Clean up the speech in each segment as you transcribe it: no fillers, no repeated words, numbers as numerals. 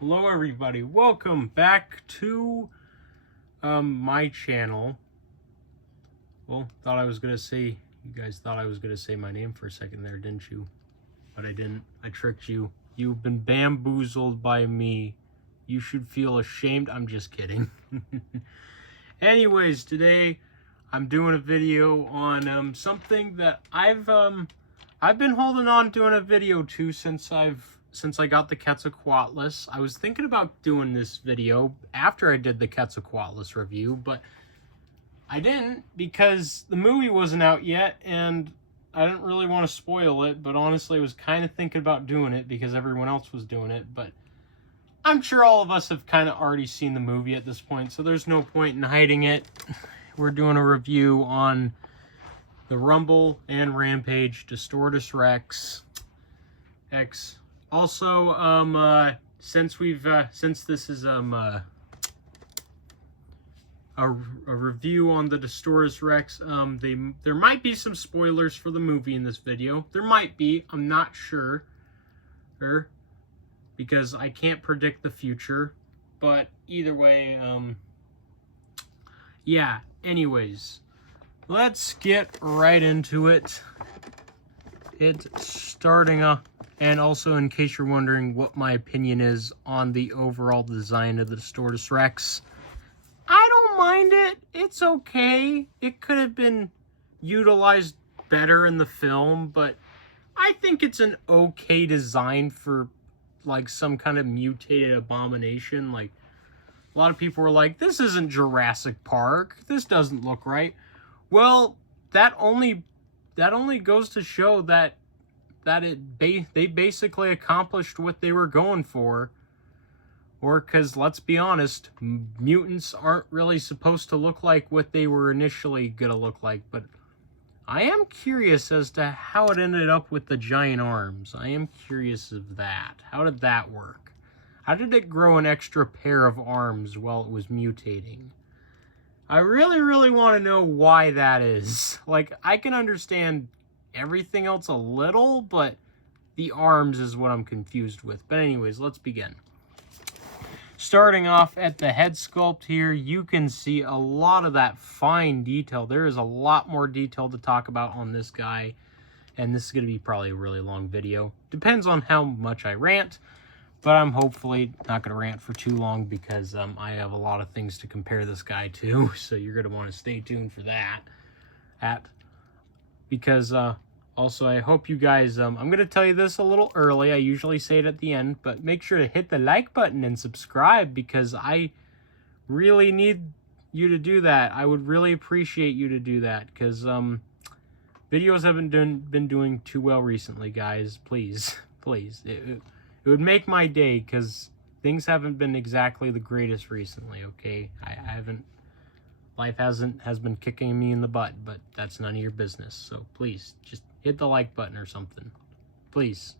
Hello everybody, welcome back to my channel. Well, you guys thought I was gonna say my name for a second there, didn't you? But I didn't. I tricked you. You've been bamboozled by me. You should feel ashamed. I'm just kidding. Anyways, today I'm doing a video on something that I've been holding on doing a video to since I got the Quetzalcoatlus. I was thinking about doing this video after I did the Quetzalcoatlus review, but I didn't because the movie wasn't out yet and I didn't really want to spoil it, but honestly I was kind of thinking about doing it because everyone else was doing it, but I'm sure all of us have kind of already seen the movie at this point, so there's no point in hiding it. We're doing a review on the Rumble and Rampage Distortus Rex X. Also, since this is a review on the Distortus Rex, there might be some spoilers for the movie in this video. There might be, I'm not sure, because I can't predict the future. But either way, yeah. Anyways, let's get right into it. It's starting off. And also, in case you're wondering what my opinion is on the overall design of the Distortus Rex, I don't mind it. It's okay. It could have been utilized better in the film, but I think it's an okay design for, like, some kind of mutated abomination. Like, a lot of people were like, this isn't Jurassic Park. This doesn't look right. Well, that only goes to show that they basically accomplished what they were going for. Or, because let's be honest, mutants aren't really supposed to look like what they were initially going to look like. But I am curious as to how it ended up with the giant arms. I am curious of that. How did that work? How did it grow an extra pair of arms while it was mutating? I really, really want to know why that is. Like, I can understand everything else a little, but the arms is what I'm confused with. But anyways, let's begin. Starting off at the head sculpt here, you can see a lot of that fine detail. There is a lot more detail to talk about on this guy, and this is going to be probably a really long video. Depends on how much I rant, but I'm hopefully not going to rant for too long because I have a lot of things to compare this guy to, so you're going to want to stay tuned for that. Because also, I hope you guys, I'm going to tell you this a little early. I usually say it at the end, but make sure to hit the like button and subscribe because I really need you to do that. I would really appreciate you to do that because videos haven't been doing too well recently, guys. Please, please. It would make my day because things haven't been exactly the greatest recently, okay? I haven't... Life has been kicking me in the butt, but that's none of your business. So please, just hit the like button or something. Please.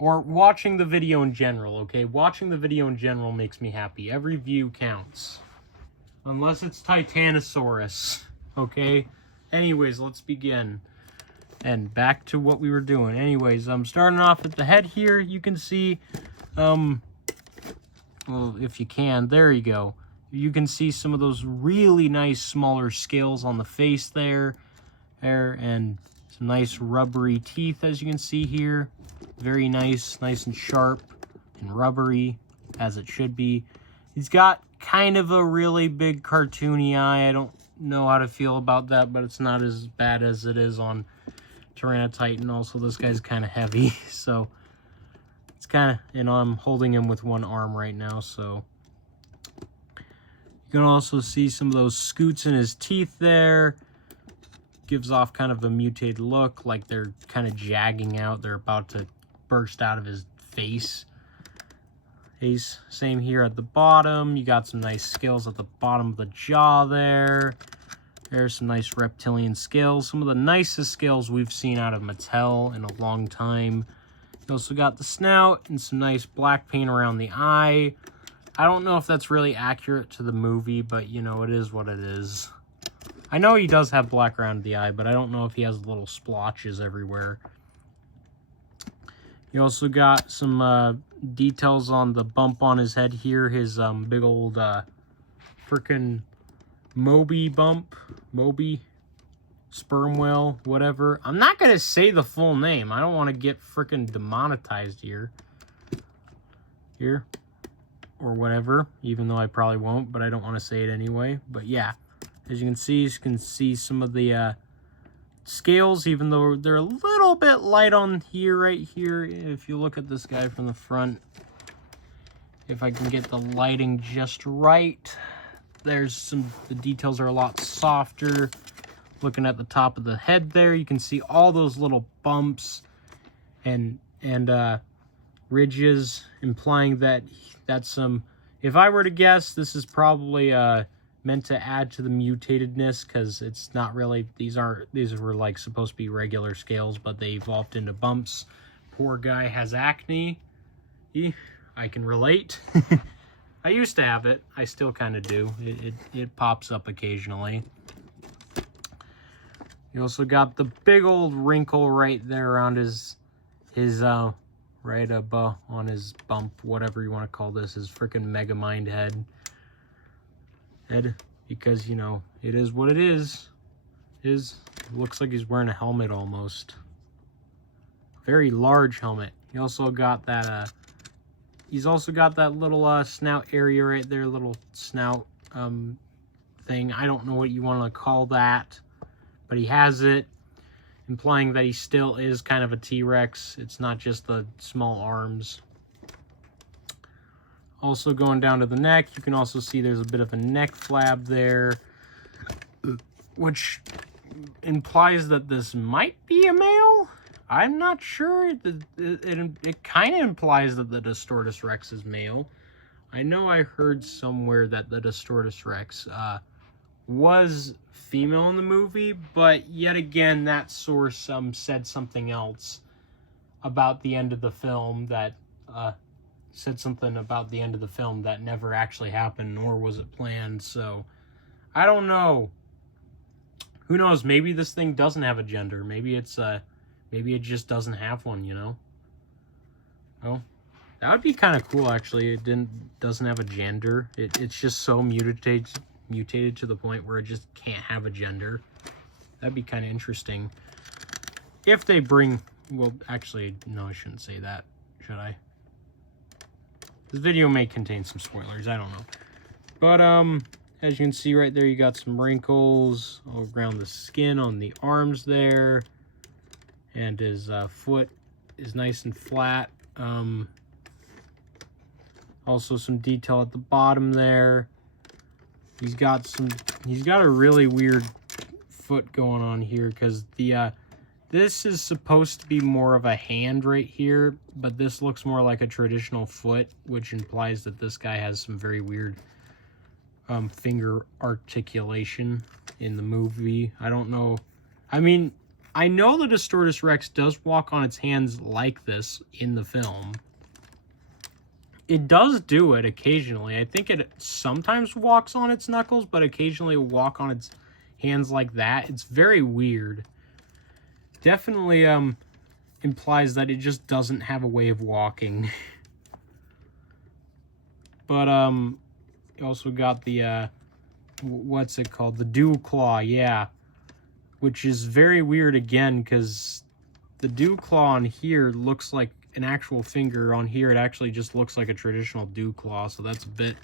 Or watching the video in general, okay? Watching the video in general makes me happy. Every view counts. Unless it's Titanosaurus, okay? Anyways, let's begin. And back to what we were doing. Anyways, I'm starting off at the head here. You can see, well, if you can, there you go. You can see some of those really nice smaller scales on the face there, and some nice rubbery teeth, as you can see here. Very nice and sharp and rubbery, as it should be. He's got kind of a really big cartoony eye. I don't know how to feel about that, but it's not as bad as it is on Tyranotitan. Also, this guy's kind of heavy, so... It's kind of, you know, I'm holding him with one arm right now, so. You can also see some of those scoots in his teeth there. Gives off kind of a mutated look, like they're kind of jagging out. They're about to burst out of his face. Same here at the bottom. You got some nice scales at the bottom of the jaw there. There's some nice reptilian scales. Some of the nicest scales we've seen out of Mattel in a long time. You also got the snout and some nice black paint around the eye. I don't know if that's really accurate to the movie, but, you know, it is what it is. I know he does have black around the eye, but I don't know if he has little splotches everywhere. You also got some details on the bump on his head here. His big old freaking Moby bump. Moby. Sperm whale. Whatever. I'm not going to say the full name. I don't want to get freaking demonetized here. Or whatever. Even though I probably won't. But I don't want to say it anyway. But yeah. As you can see some of the scales, even though they're a little bit light on here, right here. If you look at this guy from the front, if I can get the lighting just right, the details are a lot softer. Looking at the top of the head there, you can see all those little bumps and ridges, implying that that's some, if I were to guess, this is probably meant to add to the mutatedness, because it's not really, these were like supposed to be regular scales, but they evolved into bumps. Poor guy has acne. I can relate. I used to have it. I still kind of do. It pops up occasionally. You also got the big old wrinkle right there around his right above on his bump, whatever you want to call this, his freaking Mega Mind head, because, you know, it is what it is. Looks like he's wearing a helmet almost. Very large helmet. He also got that he's also got that little snout area right there, little snout thing. I don't know what you want to call that, but he has it, implying that he still is kind of a T-Rex. It's not just the small arms. Also going down to the neck, you can also see there's a bit of a neck flab there, which implies that this might be a male. I'm not sure. It kind of implies that the Distortus Rex is male. I know I heard somewhere that the Distortus Rex was female in the movie, but yet again, that source said something else about the end of the film that never actually happened, nor was it planned. So I don't know. Who knows? Maybe this thing doesn't have a gender. Maybe it's maybe it just doesn't have one, you know? Oh, that would be kind of cool, actually. It doesn't have a gender. It's just so mutated to the point where it just can't have a gender. That'd be kind of interesting. If they bring... Well, actually, no, I shouldn't say that. Should I? This video may contain some spoilers. I don't know. But, as you can see right there, you got some wrinkles all around the skin on the arms there. And his foot is nice and flat. Also some detail at the bottom there. He's got a really weird foot going on here, because this is supposed to be more of a hand right here, but this looks more like a traditional foot, which implies that this guy has some very weird finger articulation in the movie. I don't know. I mean, I know the Distortus Rex does walk on its hands like this in the film. It does do it occasionally. I think it sometimes walks on its knuckles, but occasionally it will walk on its hands like that. It's very weird. Definitely implies that it just doesn't have a way of walking. But you also got the what's it called? The dew claw, yeah. Which is very weird again, because the dew claw on here looks like an actual finger. On here, it actually just looks like a traditional dew claw, so that's a bit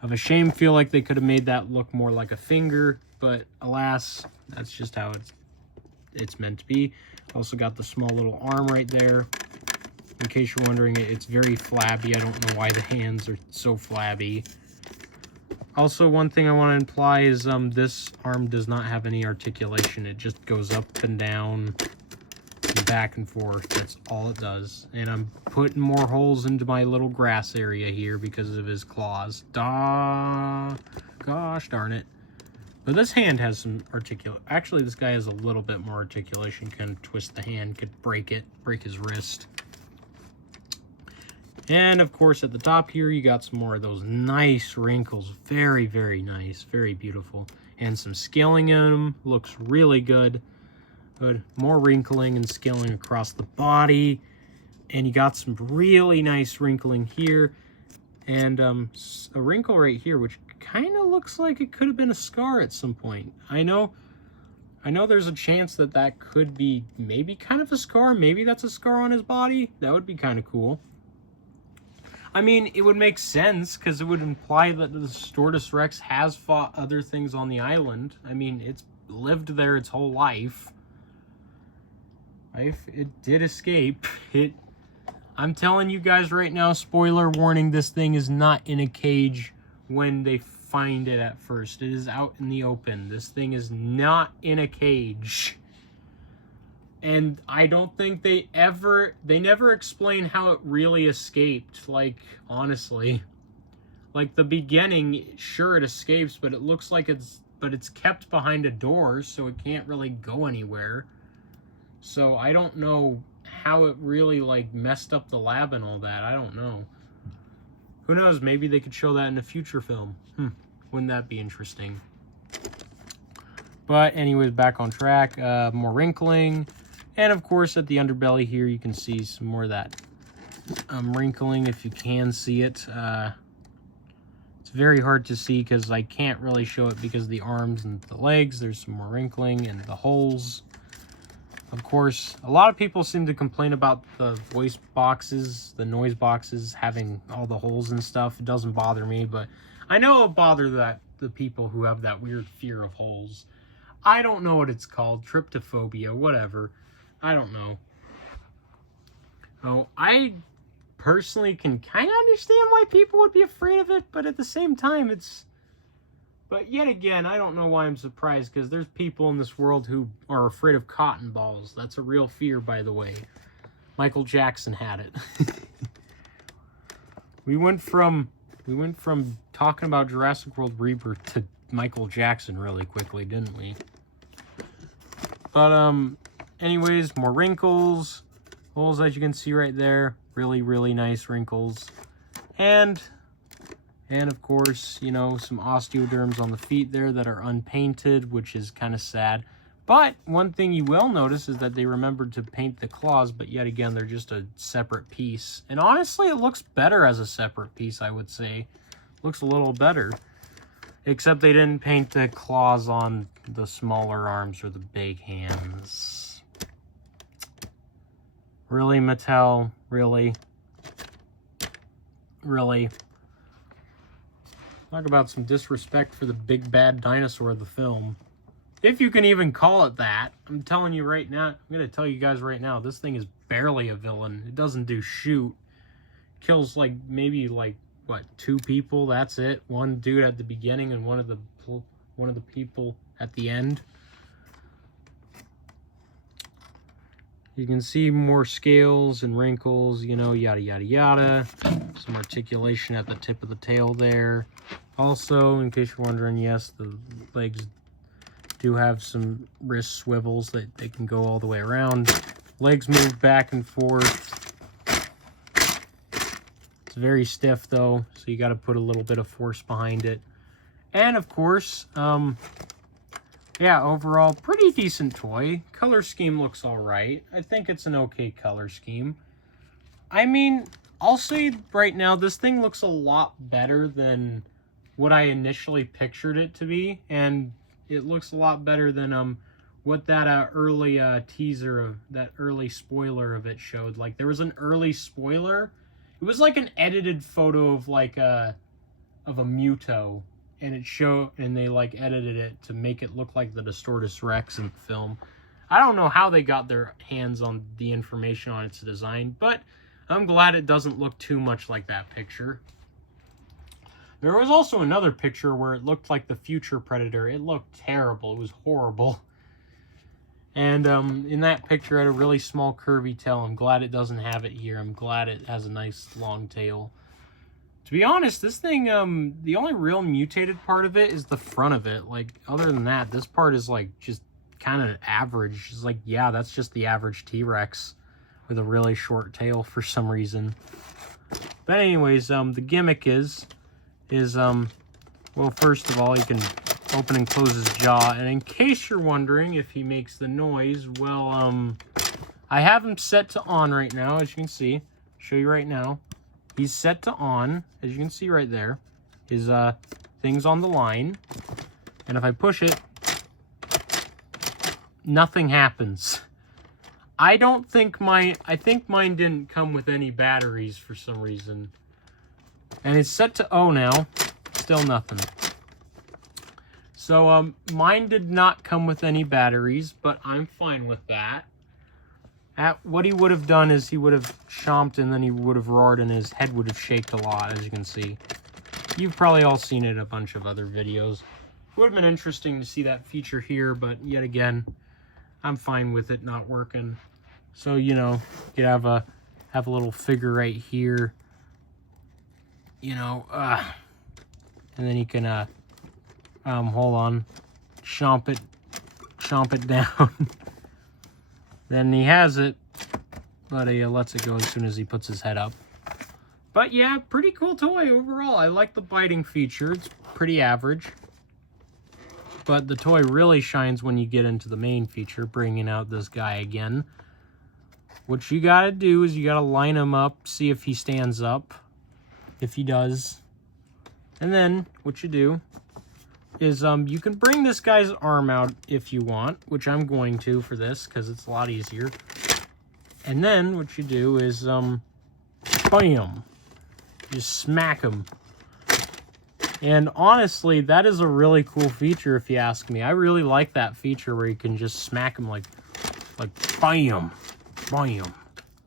of a shame. Feel like they could have made that look more like a finger, but alas, that's just how it's meant to be. Also got the small little arm right there. In case you're wondering, it's very flabby. I don't know why the hands are so flabby. Also, one thing I want to imply is this arm does not have any articulation. It just goes up and down and back and forth. That's all it does. And I'm putting more holes into my little grass area here because of his claws. Gosh darn it. But this hand has some articulation. Actually, this guy has a little bit more articulation. Can twist the hand, could break his wrist. And, of course, at the top here, you got some more of those nice wrinkles. Very, very nice. Very beautiful. And some scaling in them. Looks really good. Good. More wrinkling and scaling across the body. And you got some really nice wrinkling here. And a wrinkle right here, which kind of looks like it could have been a scar at some point. I know there's a chance that that could be maybe kind of a scar. Maybe that's a scar on his body. That would be kind of cool. I mean, it would make sense because it would imply that the Stortus Rex has fought other things on the island. I mean, it's lived there its whole life. It did escape. I'm telling you guys right now, spoiler warning, this thing is not in a cage when they find it at first. It is out in the open. This thing is not in a cage. And I don't think they never explain how it really escaped, like, honestly. Like, the beginning, sure, it escapes, but it looks like it's kept behind a door, so it can't really go anywhere. So I don't know how it really, like, messed up the lab and all that. I don't know. Who knows? Maybe they could show that in a future film. Wouldn't that be interesting? But anyways, back on track. More wrinkling. And of course, at the underbelly here, you can see some more of that wrinkling, if you can see it. It's very hard to see because I can't really show it because of the arms and the legs. There's some more wrinkling and the holes. Of course, a lot of people seem to complain about the voice boxes, the noise boxes, having all the holes and stuff. It doesn't bother me, but I know it'll bother the people who have that weird fear of holes. I don't know what it's called, tryptophobia, whatever. I don't know. Oh, I personally can kind of understand why people would be afraid of it, but at the same time, But yet again, I don't know why I'm surprised, because there's people in this world who are afraid of cotton balls. That's a real fear, by the way. Michael Jackson had it. We went from talking about Jurassic World Rebirth to Michael Jackson really quickly, didn't we? But anyways, more wrinkles, holes as you can see right there. Really, really nice wrinkles, and of course, you know, some osteoderms on the feet there that are unpainted, which is kind of sad. But one thing you will notice is that they remembered to paint the claws, but yet again, they're just a separate piece. And honestly, it looks better as a separate piece, I would say. Looks a little better. Except they didn't paint the claws on the smaller arms or the big hands. Really, Mattel? Really? Really? Talk about some disrespect for the big bad dinosaur of the film. If you can even call it that. I'm telling you right now, I'm going to tell you guys right now, this thing is barely a villain. It doesn't do shoot. Kills like, maybe like, what, 2 people? That's it. One dude at the beginning and one of the people at the end. You can see more scales and wrinkles, you know, yada, yada, yada. Some articulation at the tip of the tail there. Also, in case you're wondering, yes, the legs do have some wrist swivels that they can go all the way around. Legs move back and forth. It's very stiff, though, so you got to put a little bit of force behind it. And, of course, yeah, overall, pretty decent toy. Color scheme looks all right. I think it's an okay color scheme. I mean, I'll say right now, this thing looks a lot better than what I initially pictured it to be. And it looks a lot better than what that early teaser of, that early spoiler of it showed. Like, there was an early spoiler. It was like an edited photo of, like, of a Muto. And they like edited it to make it look like the Stortus Rex in the film. I don't know how they got their hands on the information on its design, but I'm glad it doesn't look too much like that picture. There was also another picture where it looked like the future Predator. It looked terrible. It was horrible. And in that picture, it had a really small curvy tail. I'm glad it doesn't have it here. I'm glad it has a nice long tail. To be honest, this thing, the only real mutated part of it is the front of it. Like, other than that, this part is, like, just kind of average. It's like, yeah, that's just the average T-Rex with a really short tail for some reason. But anyways, the gimmick is, well, first of all, you can open and close his jaw. And in case you're wondering if he makes the noise, well, I have him set to on right now, as you can see. Show you right now. He's set to on, as you can see right there. His thing's on the line. And if I push it, nothing happens. I think mine didn't come with any batteries for some reason. And it's set to O now. Still nothing. So, mine did not come with any batteries, but I'm fine with that. What he would have done is he would have chomped and then he would have roared and his head would have shaked a lot, as you can see. You've probably all seen it in a bunch of other videos. It would have been interesting to see that feature here, but yet again, I'm fine with it not working. So, you know, you have a little figure right here, you know, and then you can, hold on, chomp it down. Then he has it, but he lets it go as soon as he puts his head up. But yeah, pretty cool toy overall. I like the biting feature. It's pretty average. But the toy really shines when you get into the main feature, bringing out this guy again. What you gotta do is you gotta line him up, see if he stands up. If he does. And then what you do is you can bring this guy's arm out if you want, which I'm going to for this because it's a lot easier. And then what you do is bam, just smack him. And honestly, that is a really cool feature if you ask me. I really like that feature where you can just smack him like bam, bam.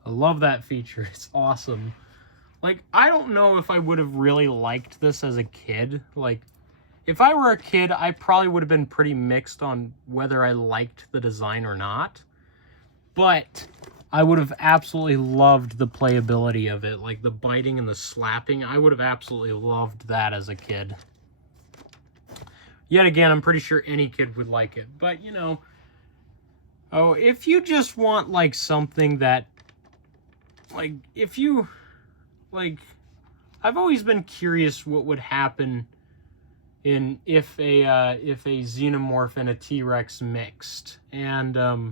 I love that feature. It's awesome. Like, I don't know if I would have really liked this as a kid. Like, if I were a kid, I probably would have been pretty mixed on whether I liked the design or not. But I would have absolutely loved the playability of it. Like the biting and the slapping. I would have absolutely loved that as a kid. Yet again, I'm pretty sure any kid would like it. But, you know, oh, if you just want, like, something that, like, if you, like, I've always been curious what would happen if a xenomorph and a T-Rex mixed. And I'm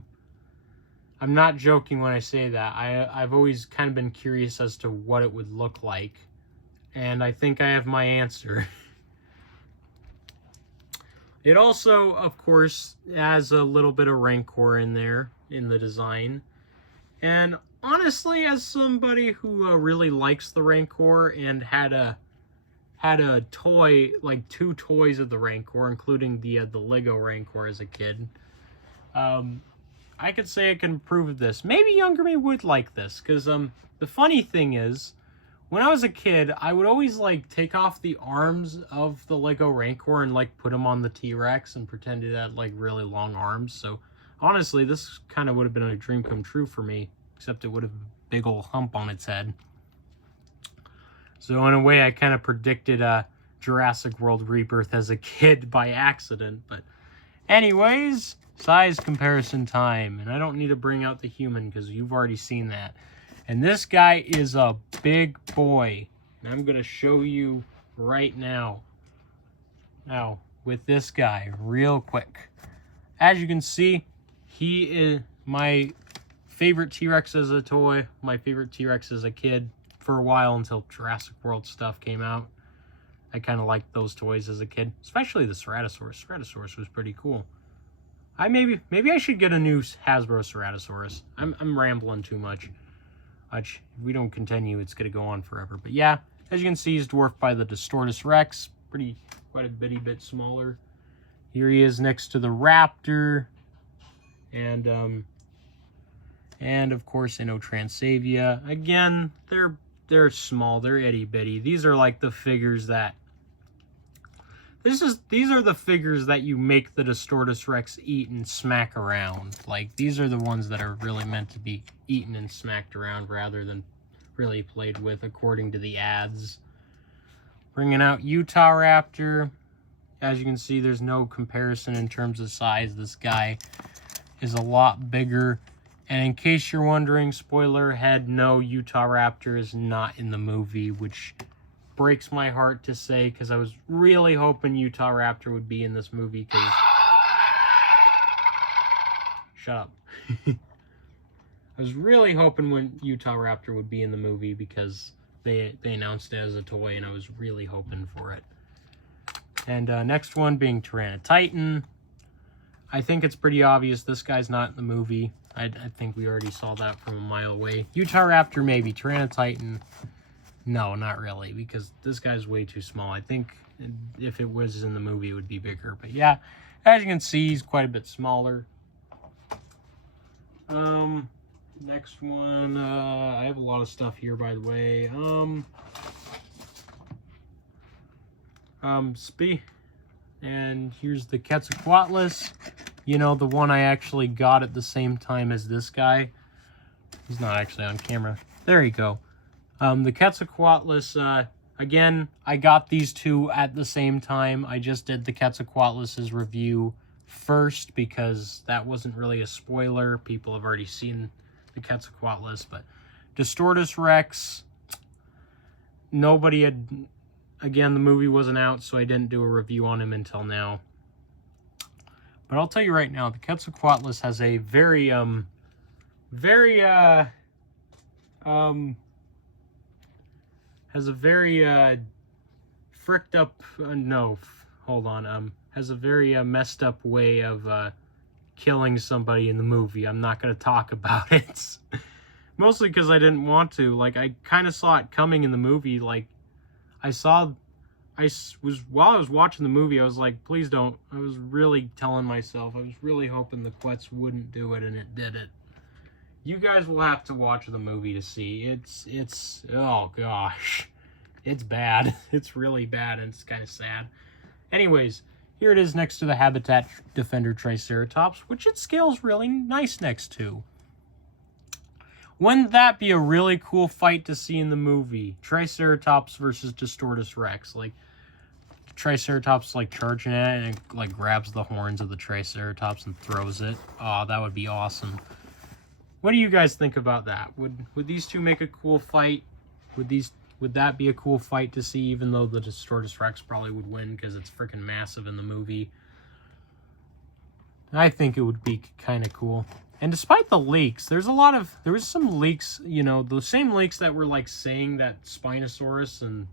not joking when I say that. I've always kind of been curious as to what it would look like. And I think I have my answer. It also, of course, has a little bit of Rancor in there in the design. And honestly, as somebody who really likes the Rancor and had a toy, like 2 toys of the Rancor, including the Lego Rancor as a kid, I could say I can approve this. Maybe younger me would like this, because the funny thing is, when I was a kid, I would always like take off the arms of the Lego Rancor and like put them on the T-Rex and pretend it had like really long arms. So honestly, this kind of would have been a dream come true for me, except it would have a big old hump on its head. So in a way, I kind of predicted Jurassic World Rebirth as a kid by accident. But anyways, size comparison time. And I don't need to bring out the human because you've already seen that. And this guy is a big boy. And I'm going to show you right now. Now, with this guy, real quick. As you can see, he is my favorite T-Rex as a toy. My favorite T-Rex as a kid. For a while until Jurassic World stuff came out. I kind of liked those toys as a kid, especially the Ceratosaurus. Ceratosaurus was pretty cool. Maybe I should get a new Hasbro Ceratosaurus. I'm rambling too much. If we don't continue, it's gonna go on forever. But yeah, as you can see, he's dwarfed by the Distortus Rex. Quite a bitty bit smaller. Here he is next to the Raptor, and of course, Transavia. Again, they're small, they're itty bitty. These are like the figures that these are the figures that you make the Distortus Rex eat and smack around. Like, these are the ones that are really meant to be eaten and smacked around rather than really played with, according to the ads. Bringing out Utah Raptor. As you can see, there's no comparison in terms of size. This guy is a lot bigger. And in case you're wondering, spoiler ahead, no, Utah Raptor is not in the movie, which breaks my heart to say, because I was really hoping Utah Raptor would be in this movie, because... Shut up. I was really hoping when Utah Raptor would be in the movie because they announced it as a toy, and I was really hoping for it. And next one being Tyranitar. I think it's pretty obvious this guy's not in the movie. I think we already saw that from a mile away. Utah Raptor, maybe. Tyranitar, no, not really, because this guy's way too small. I think if it was in the movie, it would be bigger. But yeah, as you can see, he's quite a bit smaller. Next one, I have a lot of stuff here, by the way. And here's the Quetzalcoatlus. You know, the one I actually got at the same time as this guy. He's not actually on camera. There you go. The Quetzalcoatlus, again, I got these two at the same time. I just did the Quetzalcoatlus's review first because that wasn't really a spoiler. People have already seen the Quetzalcoatlus, but Distortus Rex, nobody had... Again, the movie wasn't out, so I didn't do a review on him until now. But I'll tell you right now, the Quetzalcoatlus has a very, fricked up, has a very messed up way of killing somebody in the movie. I'm not going to talk about it. Mostly because I didn't want to. Like, I kind of saw it coming in the movie. Like, while I was watching the movie, I was like, please don't. I was really telling myself, I was really hoping the Quetz wouldn't do it, and it did it. You guys will have to watch the movie to see. It's oh gosh. It's bad. It's really bad, and it's kind of sad. Anyways, here it is next to the Habitat Defender Triceratops, which it scales really nice next to. Wouldn't that be a really cool fight to see in the movie? Triceratops versus Distortus Rex. Like, Triceratops, like, charging at it, and it, like, grabs the horns of the Triceratops and throws it. Oh, that would be awesome. What do you guys think about that? Would these two make a cool fight? Would that be a cool fight to see, even though the Distortus Rex probably would win because it's freaking massive in the movie? I think it would be kind of cool. And despite the leaks, there was some leaks, you know, the same leaks that were like saying that Spinosaurus and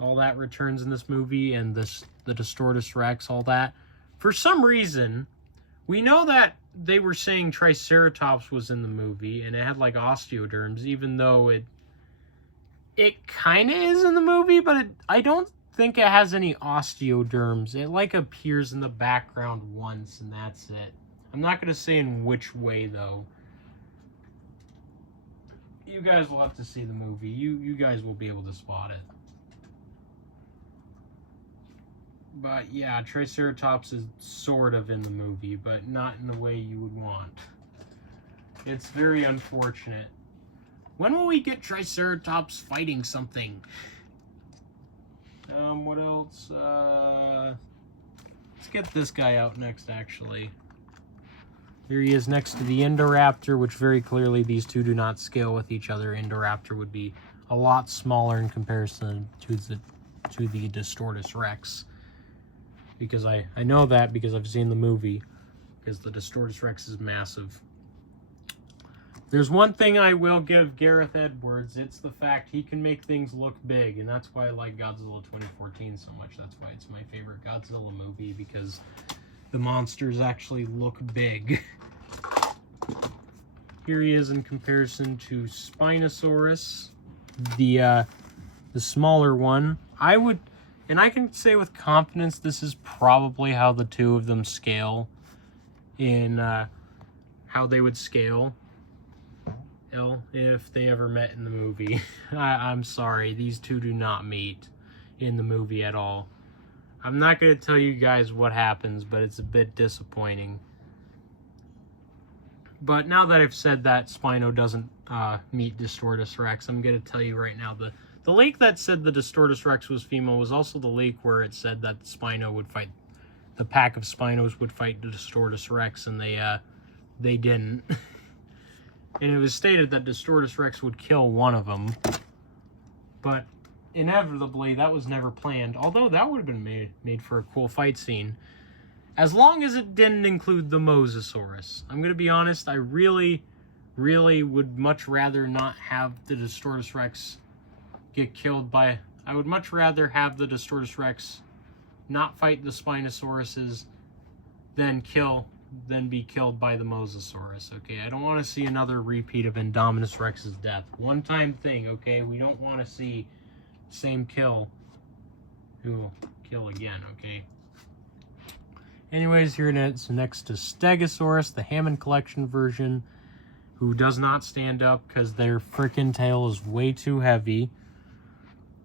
all that returns in this movie, and the Distortus Rex, all that. For some reason, we know that they were saying Triceratops was in the movie, and it had like osteoderms, even though it kind of is in the movie, but I don't think it has any osteoderms. It like appears in the background once, and that's it. I'm not going to say in which way, though. You guys will have to see the movie. You guys will be able to spot it. But yeah, Triceratops is sort of in the movie, but not in the way you would want. It's very unfortunate. When will we get Triceratops fighting something? What else? Let's get this guy out next, actually. Here he is next to the Indoraptor, which very clearly these two do not scale with each other. Indoraptor would be a lot smaller in comparison to the Distortus Rex. Because I know that because I've seen the movie. Because the Distortus Rex is massive. There's one thing I will give Gareth Edwards. It's the fact he can make things look big. And that's why I like Godzilla 2014 so much. That's why it's my favorite Godzilla movie. Because the monsters actually look big. Here he is in comparison to Spinosaurus, the smaller one. And I can say with confidence this is probably how the two of them scale in how they would scale if they ever met in the movie. I'm sorry, these two do not meet in the movie at all. I'm not going to tell you guys what happens, but it's a bit disappointing. But now that I've said that Spino doesn't meet Distortus Rex, I'm going to tell you right now, the leak that said the Distortus Rex was female was also the leak where it said that Spino would fight, the pack of Spinos would fight the Distortus Rex, and they didn't. And it was stated that Distortus Rex would kill one of them. But inevitably, that was never planned. Although that would have been made for a cool fight scene. As long as it didn't include the Mosasaurus. I'm going to be honest, I really really would much rather not have the Distortus Rex get killed by... I would much rather have the Distortus Rex not fight the Spinosauruses than be killed by the Mosasaurus, okay? I don't want to see another repeat of Indominus Rex's death. One-time thing, okay? We don't want to see the same kill who will kill again, okay? Anyways, here it is next to Stegosaurus, the Hammond Collection version, who does not stand up because their frickin' tail is way too heavy.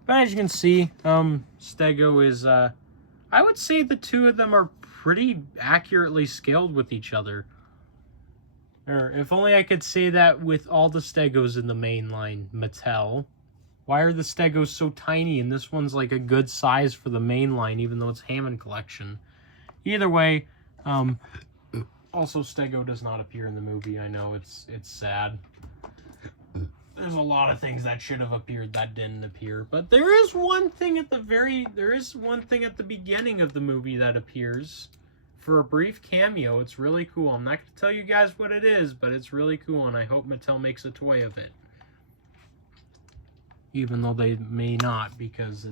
But as you can see, Stego is, I would say the two of them are pretty accurately scaled with each other. Or if only I could say that with all the Stegos in the main line, Mattel. Why are the Stegos so tiny and this one's like a good size for the main line, even though it's Hammond Collection? Either way, also Stego does not appear in the movie. I know it's sad. There's a lot of things that should have appeared that didn't appear, but there is one thing at the beginning of the movie that appears for a brief cameo. It's really cool. I'm not going to tell you guys what it is, but it's really cool, and I hope Mattel makes a toy of it. Even though they may not, because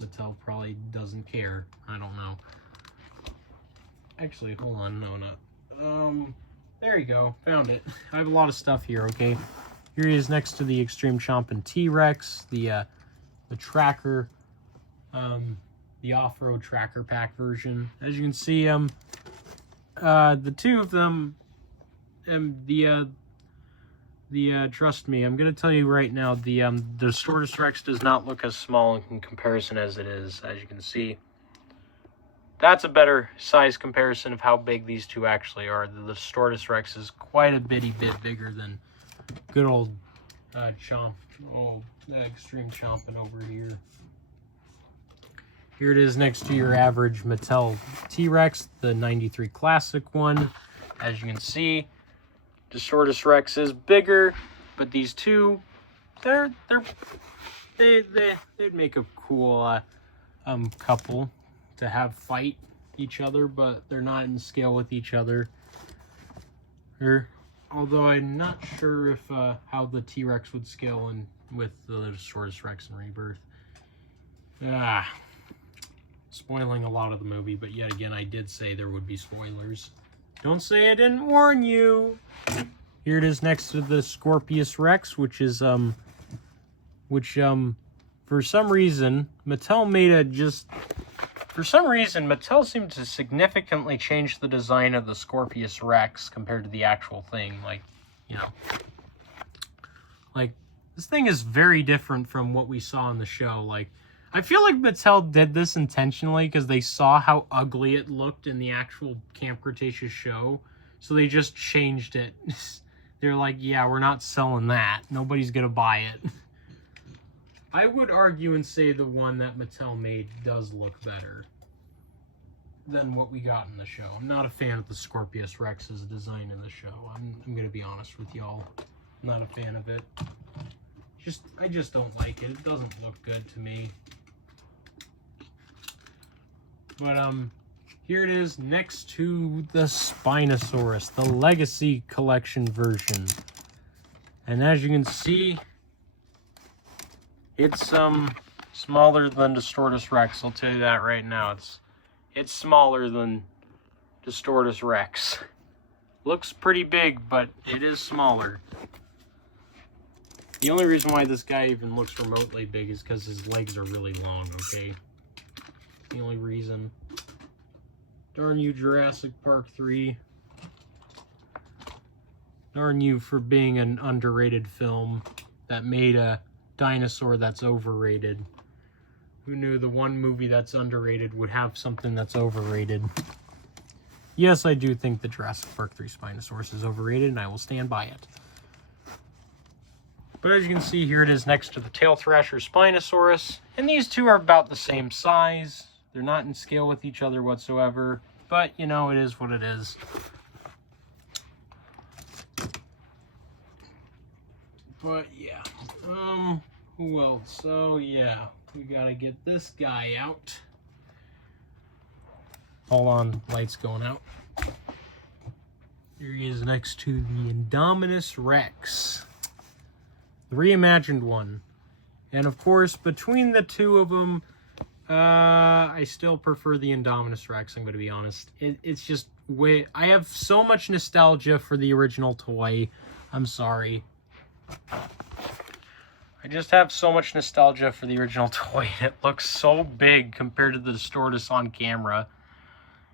Mattel probably doesn't care. I don't know. Actually, hold on. No, not. There you go. Found it. I have a lot of stuff here, okay? Here he is next to the Extreme Chompin' T-Rex, the tracker, the off-road tracker pack version. As you can see, the two of them, trust me, I'm going to tell you right now, the Distortus Rex does not look as small in comparison as it is, as you can see. That's a better size comparison of how big these two actually are. The Distortus Rex is quite a bit bigger than good old Extreme Chompin' over here. Here it is next to your average Mattel T-Rex, the 93 Classic one. As you can see, Distortus Rex is bigger, but these two, they'd make a cool couple to have fight each other, but they're not in scale with each other. Although I'm not sure if how the T-Rex would scale in with the Distortus Rex in Rebirth. Spoiling a lot of the movie, but yet again, I did say there would be spoilers. Don't say I didn't warn you. Here it is next to the Scorpius Rex, which for some reason Mattel seemed to significantly change the design of the Scorpius Rex compared to the actual thing. Like, you know, like this thing is very different from what we saw in the show. Like, I feel like Mattel did this intentionally because they saw how ugly it looked in the actual Camp Cretaceous show. So they just changed it. They're like, yeah, we're not selling that. Nobody's going to buy it. I would argue and say the one that Mattel made does look better than what we got in the show. I'm not a fan of the Scorpius Rex's design in the show. I'm going to be honest with y'all. I'm not a fan of it. I just don't like it. It doesn't look good to me. But here it is next to the Spinosaurus, the Legacy Collection version. And as you can see, it's smaller than Distortus Rex. I'll tell you that right now. It's smaller than Distortus Rex. Looks pretty big, but it is smaller. The only reason why this guy even looks remotely big is because his legs are really long, okay? The only reason. Darn you, Jurassic Park 3. Darn you for being an underrated film that made a dinosaur that's overrated. Who knew the one movie that's underrated would have something that's overrated? Yes, I do think the Jurassic Park 3 Spinosaurus is overrated, and I will stand by it. But as you can see, here it is next to the Tail Thrasher Spinosaurus. And these two are about the same size. They're not in scale with each other whatsoever. But, you know, it is what it is. But, yeah. Who else? So, yeah. We gotta get this guy out. Hold on. Light's going out. Here he is next to the Indominus Rex. The reimagined one. And of course, between the two of them, I still prefer the Indominus Rex, I'm going to be honest. It's just way... I have so much nostalgia for the original toy. I'm sorry. I just have so much nostalgia for the original toy. It looks so big compared to the Distortus on camera.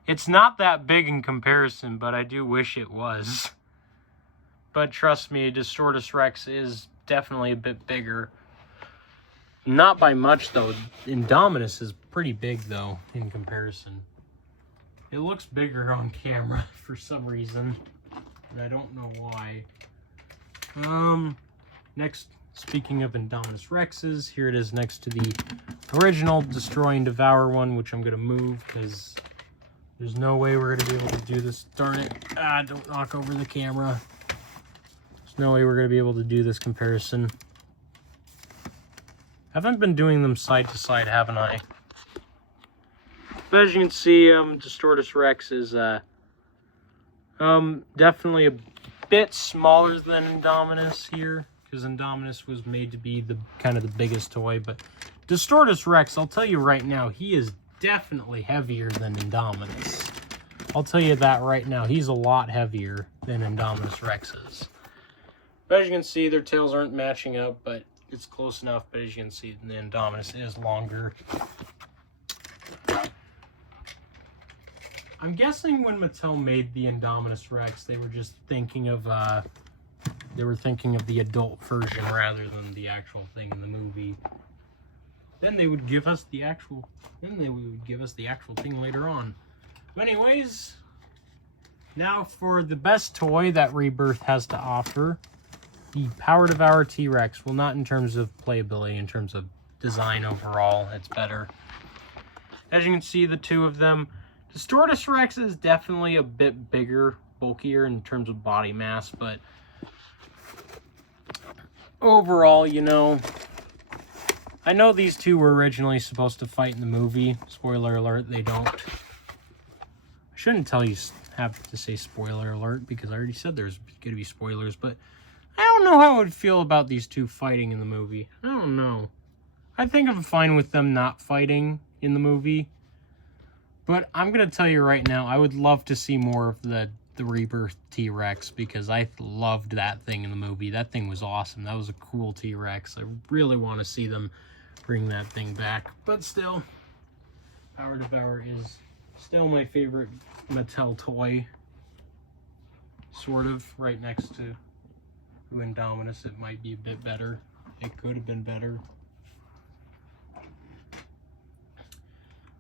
It's not that big in comparison, but I do wish it was. But trust me, Distortus Rex is definitely a bit bigger. Not by much, though. Indominus is pretty big, though, in comparison. It looks bigger on camera for some reason, and I don't know why. Next, speaking of Indominus Rexes, here it is next to the original Destroy and Devour one, which I'm going to move, because there's no way we're going to be able to do this. Darn it. Ah, don't knock over the camera. There's no way we're going to be able to do this comparison. I haven't been doing them side to side, haven't I? But as you can see, Distortus Rex is definitely a bit smaller than Indominus here, because Indominus was made to be the kind of the biggest toy. But Distortus Rex, I'll tell you right now, he is definitely heavier than Indominus. I'll tell you that right now. He's a lot heavier than Indominus Rex is. But as you can see, their tails aren't matching up, but it's close enough. But as you can see, the Indominus is longer. I'm guessing when Mattel made the Indominus Rex, they were just thinking of the adult version rather than the actual thing in the movie. Then they would give us the actual thing later on. But anyways, now for the best toy that Rebirth has to offer, the Power Devour T-Rex. Well, not in terms of playability, in terms of design overall, it's better. As you can see, the two of them, Distortus Rex is definitely a bit bigger, bulkier in terms of body mass, but overall, you know, I know these two were originally supposed to fight in the movie. Spoiler alert, they don't. I shouldn't have to say spoiler alert, because I already said there's going to be spoilers, but I don't know how I would feel about these two fighting in the movie. I don't know. I think I'm fine with them not fighting in the movie. But I'm going to tell you right now, I would love to see more of the Rebirth T-Rex, because I loved that thing in the movie. That thing was awesome. That was a cool T-Rex. I really want to see them bring that thing back. But still, Power Devour is still my favorite Mattel toy. Sort of, right next to Indominus. It might be a bit better. It could have been better.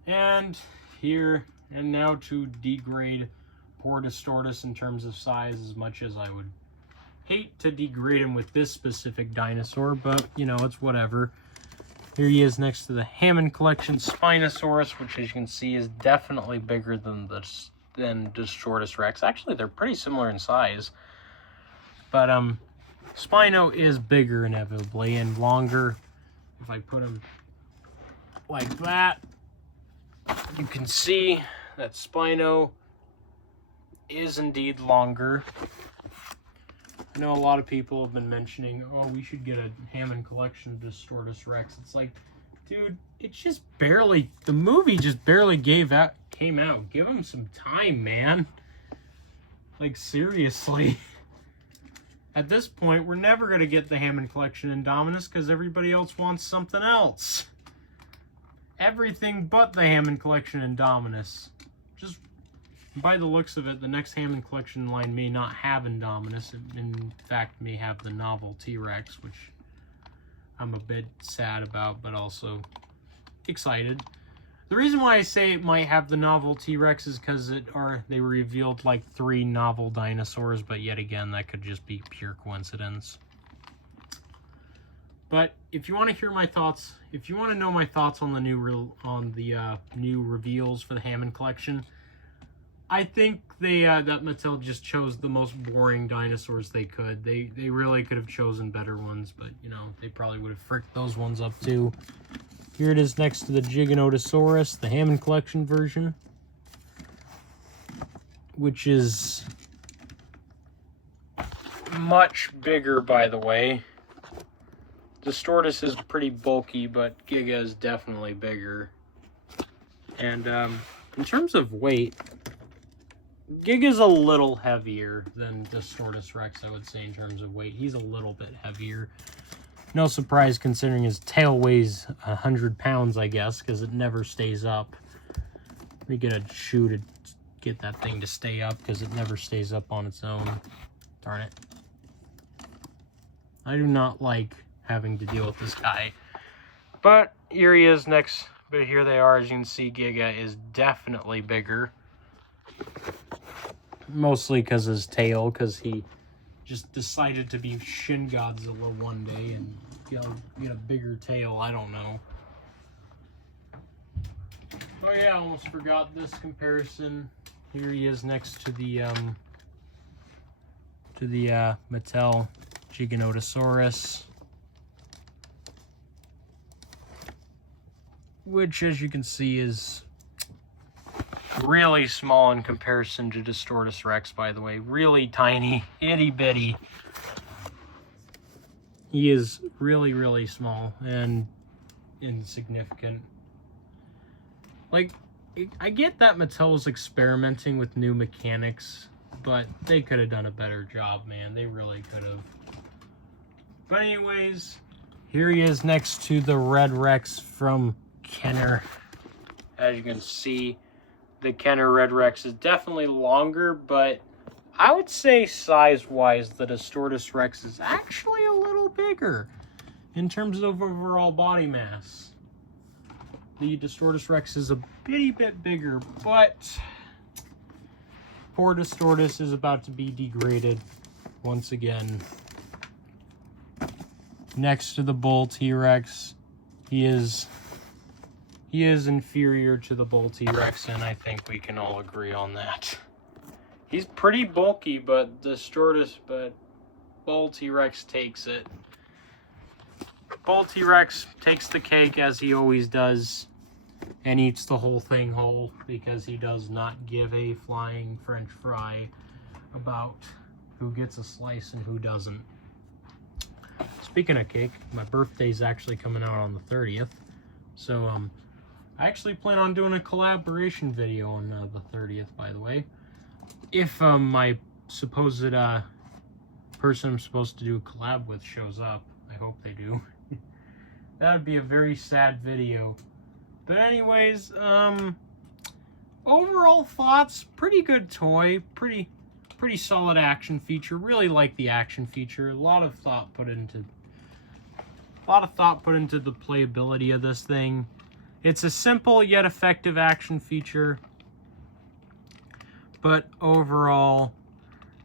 And here and now to degrade poor Distortus in terms of size, as much as I would hate to degrade him with this specific dinosaur, but you know, it's whatever. Here he is next to the Hammond Collection Spinosaurus, which as you can see is definitely bigger than Distortus Rex. Actually, they're pretty similar in size, but Spino is bigger inevitably and longer. If I put him like that, you can see that Spino is indeed longer. I know a lot of people have been mentioning, oh, we should get a Hammond Collection of Distortus Rex. It's like, dude, it's just barely, the movie just barely came out. Give them some time, man. Like, seriously. At this point, we're never going to get the Hammond Collection Indominus because everybody else wants something else. Everything but the Hammond Collection Indominus. Just by the looks of it, the next Hammond Collection line may not have Indominus. It, in fact, may have the novel T-Rex, which I'm a bit sad about, but also excited. The reason why I say it might have the novel T-Rex is because they revealed like 3 novel dinosaurs, but yet again, that could just be pure coincidence. But if you want to hear my thoughts, if you want to know my thoughts on the new reveals for the Hammond Collection, I think that Mattel just chose the most boring dinosaurs they could. They really could have chosen better ones, but you know, they probably would have fricked those ones up too. Here it is next to the Giganotosaurus, the Hammond Collection version, which is much bigger, by the way. Distortus is pretty bulky, but Giga is definitely bigger. And in terms of weight, Giga's a little heavier than Distortus Rex, I would say, in terms of weight. He's a little bit heavier. No surprise considering his tail weighs 100 pounds, I guess, because it never stays up. Let me get a shoe to get that thing to stay up, because it never stays up on its own. Darn it. I do not like having to deal with this guy. But here he is next. But here they are. As you can see, Giga is definitely bigger. Mostly because his tail, because he just decided to be Shin Godzilla one day and get a bigger tail. I don't know. Oh yeah, I almost forgot this comparison. Here he is next to the Mattel Giganotosaurus, which, as you can see, is really small in comparison to Distortus Rex, by the way. Really tiny, itty bitty. He is really, really small and insignificant. Like, I get that Mattel was experimenting with new mechanics, but they could have done a better job, man. They really could have. But anyways, here he is next to the Red Rex from Kenner. As you can see, the Kenner Red Rex is definitely longer, but I would say size-wise, the Distortus Rex is actually a little bigger in terms of overall body mass. The Distortus Rex is a bitty bit bigger, but poor Distortus is about to be degraded once again. Next to the Bull T-Rex, he is inferior to the Bull T-Rex, and I think we can all agree on that. He's pretty bulky, but Bull T-Rex takes it. Bull T-Rex takes the cake, as he always does, and eats the whole thing whole, because he does not give a flying French fry about who gets a slice and who doesn't. Speaking of cake, my birthday's actually coming out on the 30th, so I actually plan on doing a collaboration video on the 30th, by the way. If my supposed person I'm supposed to do a collab with shows up. I hope they do. That would be a very sad video. But anyways, overall thoughts, pretty good toy, pretty solid action feature. Really like the action feature. A lot of thought put into the playability of this thing. It's a simple yet effective action feature. But overall,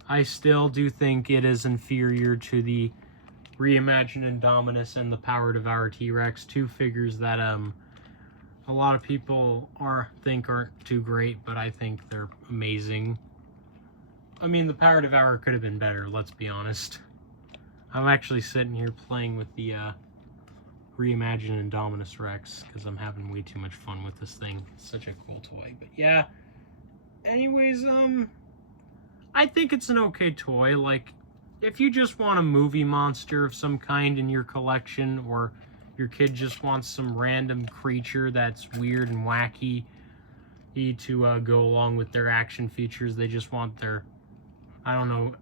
I still do think it is inferior to the reimagined Indominus and the Power Devour T-Rex, two figures that a lot of people think aren't too great, but I think they're amazing. I mean, the Power Devourer could have been better, let's be honest. I'm actually sitting here playing with the reimagined Indominus Rex because I'm having way too much fun with this thing. It's such a cool toy. But yeah, anyways, I think it's an okay toy. Like, if you just want a movie monster of some kind in your collection, or your kid just wants some random creature that's weird and wacky to go along with their action features, they just want their, I don't know,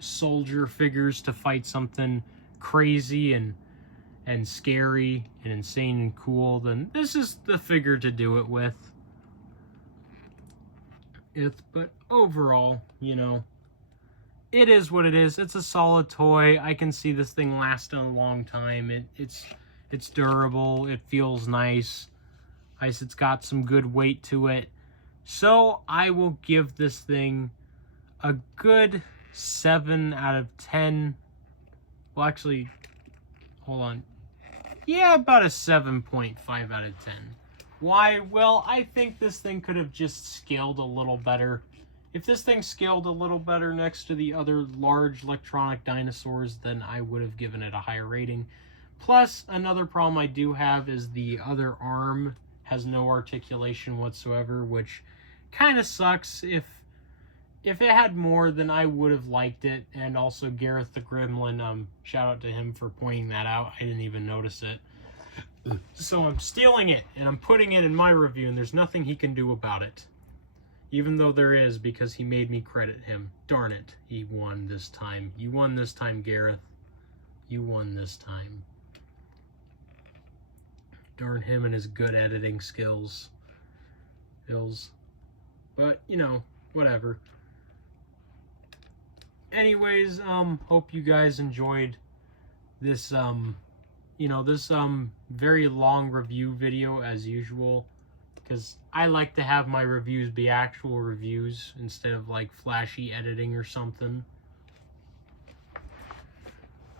soldier figures to fight something crazy and scary and insane and cool, then this is the figure to do it with. But overall, you know, it is what it is. It's a solid toy. I can see this thing lasting a long time. It's durable. It feels nice. It's got some good weight to it. So I will give this thing a good 7 out of 10. Well, actually, hold on. Yeah, about a 7.5 out of 10. Why? Well, I think this thing could have just scaled a little better. If this thing scaled a little better next to the other large electronic dinosaurs, then I would have given it a higher rating. Plus, another problem I do have is the other arm has no articulation whatsoever, which kind of sucks. if it had more, then I would have liked it. And also Gareth the Gremlin, shout out to him for pointing that out. I didn't even notice it. So I'm stealing it, and I'm putting it in my review, and there's nothing he can do about it. Even though there is, because he made me credit him. Darn it, he won this time. You won this time, Gareth. You won this time. Darn him and his good editing skills. But, you know, whatever. Anyways, hope you guys enjoyed this, this very long review video as usual, because I like to have my reviews be actual reviews instead of like flashy editing or something.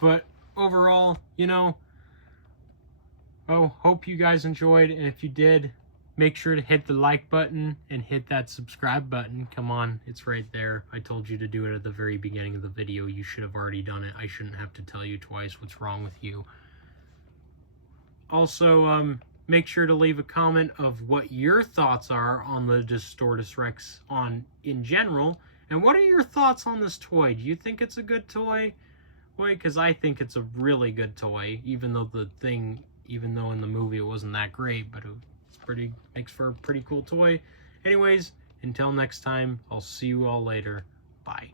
But overall, hope you guys enjoyed, and if you did, make sure to hit the like button and hit that subscribe button. Come on, it's right there. I told you to do it at the very beginning of the video. You should have already done it. I shouldn't have to tell you twice what's wrong with you. Also, make sure to leave a comment of what your thoughts are on the Distortus Rex in general. And what are your thoughts on this toy? Do you think it's a good toy? Because I think it's a really good toy, even though in the movie it wasn't that great, but makes for a pretty cool toy. Anyways, until next time, I'll see you all later. Bye.